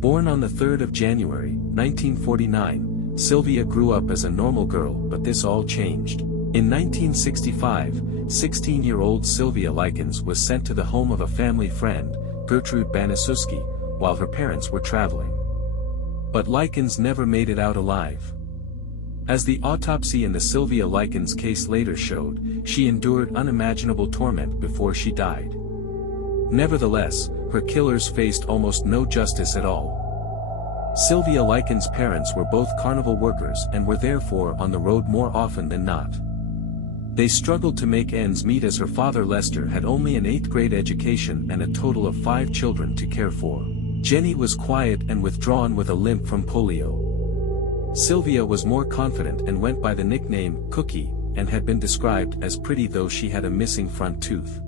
Born on the 3rd of January, 1949, Sylvia grew up as a normal girl, but this all changed. In 1965, 16-year-old Sylvia Likens was sent to the home of a family friend, Gertrude Baniszewski, while her parents were traveling. But Likens never made it out alive. As the autopsy in the Sylvia Likens case later showed, she endured unimaginable torment before she died. Nevertheless, her killers faced almost no justice at all. Sylvia Likens' parents were both carnival workers and were therefore on the road more often than not. They struggled to make ends meet as her father Lester had only an 8th grade education and a total of 5 children to care for. Jenny was quiet and withdrawn with a limp from polio. Sylvia was more confident and went by the nickname Cookie, and had been described as pretty though she had a missing front tooth.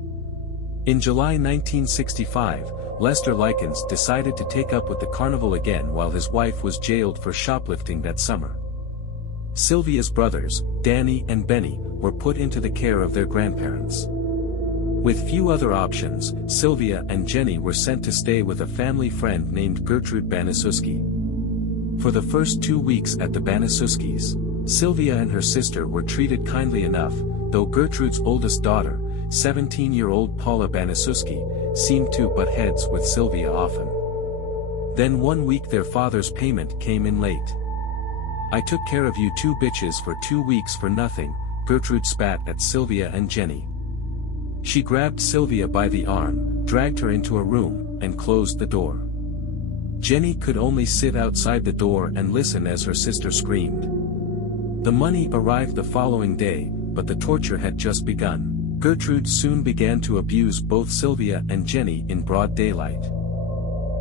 In July 1965, Lester Likens decided to take up with the carnival again while his wife was jailed for shoplifting that summer. Sylvia's brothers, Danny and Benny, were put into the care of their grandparents. With few other options, Sylvia and Jenny were sent to stay with a family friend named Gertrude Baniszewski. For the first 2 weeks at the Baniszewskis, Sylvia and her sister were treated kindly enough, though Gertrude's oldest daughter, 17-year-old Paula Baniszewski, seemed to butt heads with Sylvia often. Then one week their father's payment came in late. "I took care of you 2 bitches for 2 weeks for nothing," Gertrude spat at Sylvia and Jenny. She grabbed Sylvia by the arm, dragged her into a room, and closed the door. Jenny could only sit outside the door and listen as her sister screamed. The money arrived the following day, but the torture had just begun. Gertrude soon began to abuse both Sylvia and Jenny in broad daylight.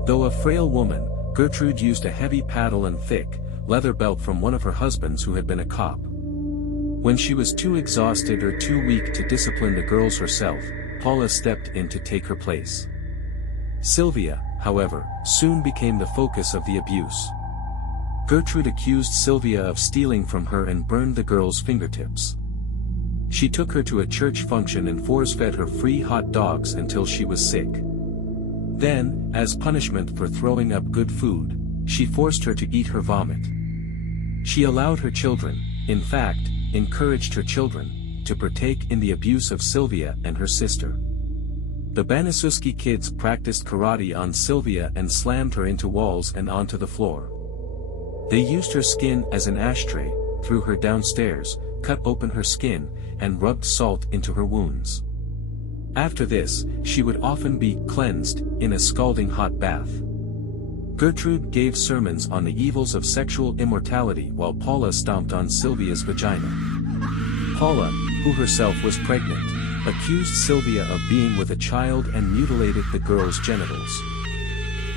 Though a frail woman, Gertrude used a heavy paddle and thick, leather belt from one of her husbands who had been a cop. When she was too exhausted or too weak to discipline the girls herself, Paula stepped in to take her place. Sylvia, however, soon became the focus of the abuse. Gertrude accused Sylvia of stealing from her and burned the girl's fingertips. She took her to a church function and force-fed her free hot dogs until she was sick. Then, as punishment for throwing up good food, she forced her to eat her vomit. She allowed her children, in fact, encouraged her children, to partake in the abuse of Sylvia and her sister. The Baniszewski kids practiced karate on Sylvia and slammed her into walls and onto the floor. They used her skin as an ashtray, threw her downstairs, cut open her skin, and rubbed salt into her wounds. After this, she would often be cleansed in a scalding hot bath. Gertrude gave sermons on the evils of sexual immortality while Paula stomped on Sylvia's vagina. Paula, who herself was pregnant, accused Sylvia of being with a child and mutilated the girl's genitals.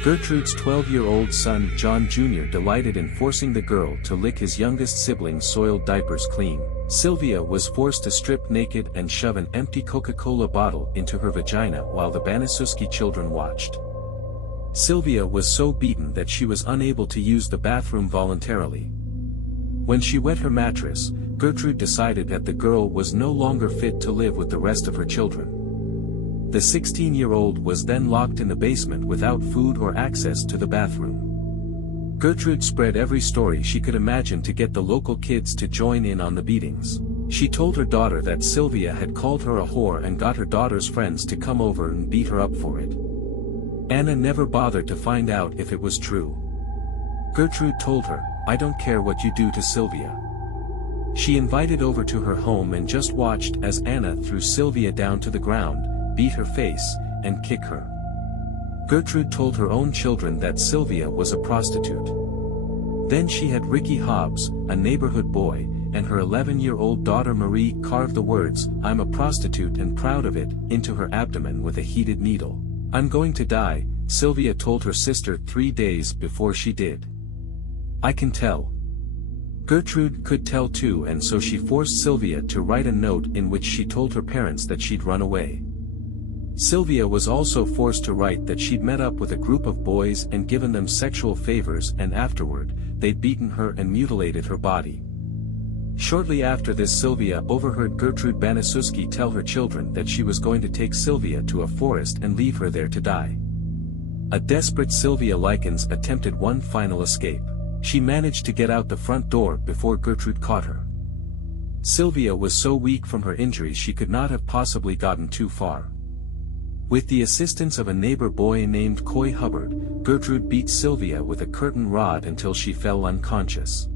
Gertrude's 12-year-old son John Jr. delighted in forcing the girl to lick his youngest sibling's soiled diapers clean. Sylvia was forced to strip naked and shove an empty Coca-Cola bottle into her vagina while the Baniszewski children watched. Sylvia was so beaten that she was unable to use the bathroom voluntarily. When she wet her mattress, Gertrude decided that the girl was no longer fit to live with the rest of her children. The 16-year-old was then locked in the basement without food or access to the bathroom. Gertrude spread every story she could imagine to get the local kids to join in on the beatings. She told her daughter that Sylvia had called her a whore and got her daughter's friends to come over and beat her up for it. Anna never bothered to find out if it was true. Gertrude told her, "I don't care what you do to Sylvia." She invited over to her home and just watched as Anna threw Sylvia down to the ground, beat her face, and kicked her. Gertrude told her own children that Sylvia was a prostitute. Then she had Ricky Hobbs, a neighborhood boy, and her 11-year-old daughter Marie carve the words, "I'm a prostitute and proud of it," into her abdomen with a heated needle. "I'm going to die," Sylvia told her sister 3 days before she did. "I can tell." Gertrude could tell too, and so she forced Sylvia to write a note in which she told her parents that she'd run away. Sylvia was also forced to write that she'd met up with a group of boys and given them sexual favors, and afterward, they'd beaten her and mutilated her body. Shortly after this, Sylvia overheard Gertrude Baniszewski tell her children that she was going to take Sylvia to a forest and leave her there to die. A desperate Sylvia Likens attempted one final escape. She managed to get out the front door before Gertrude caught her. Sylvia was so weak from her injuries she could not have possibly gotten too far. With the assistance of a neighbor boy named Coy Hubbard, Gertrude beat Sylvia with a curtain rod until she fell unconscious.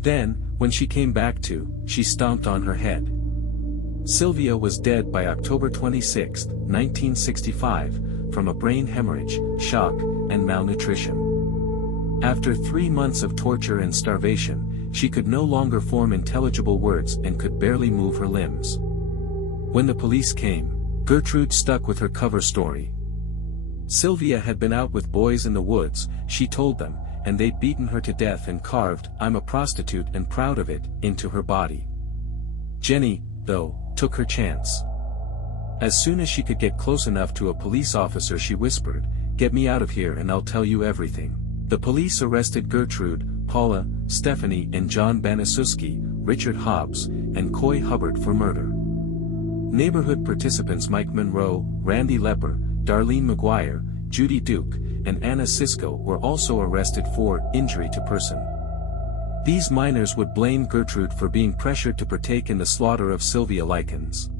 Then, when she came back to, she stomped on her head. Sylvia was dead by October 26, 1965, from a brain hemorrhage, shock, and malnutrition. After 3 months of torture and starvation, she could no longer form intelligible words and could barely move her limbs. When the police came, Gertrude stuck with her cover story. Sylvia had been out with boys in the woods, she told them, and they'd beaten her to death and carved "I'm a prostitute and proud of it" into her body. Jenny, though, took her chance. As soon as she could get close enough to a police officer, she whispered, "Get me out of here and I'll tell you everything." The police arrested Gertrude, Paula, Stephanie and John Baniszewski, Richard Hobbs, and Coy Hubbard for murder. Neighborhood participants Mike Monroe, Randy Lepper, Darlene McGuire, Judy Duke, and Anna Sisko were also arrested for injury to person. These minors would blame Gertrude for being pressured to partake in the slaughter of Sylvia Likens.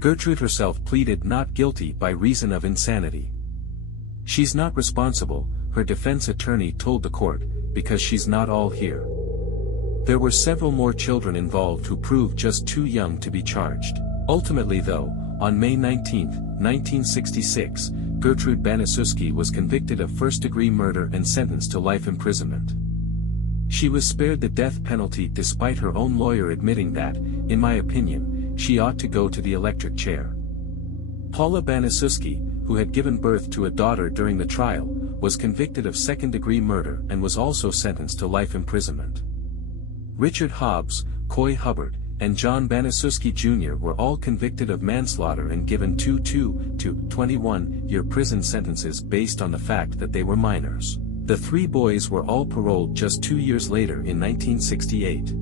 Gertrude herself pleaded not guilty by reason of insanity. "She's not responsible," her defense attorney told the court, "because she's not all here." There were several more children involved who proved just too young to be charged. Ultimately though, on May 19, 1966, Gertrude Baniszewski was convicted of first-degree murder and sentenced to life imprisonment. She was spared the death penalty despite her own lawyer admitting that, in my opinion, she ought to go to the electric chair. Paula Baniszewski, who had given birth to a daughter during the trial, was convicted of second-degree murder and was also sentenced to life imprisonment. Richard Hobbs, Coy Hubbard, and John Baniszewski Jr. were all convicted of manslaughter and given 2 to 21-year prison sentences based on the fact that they were minors. The 3 boys were all paroled just 2 years later in 1968.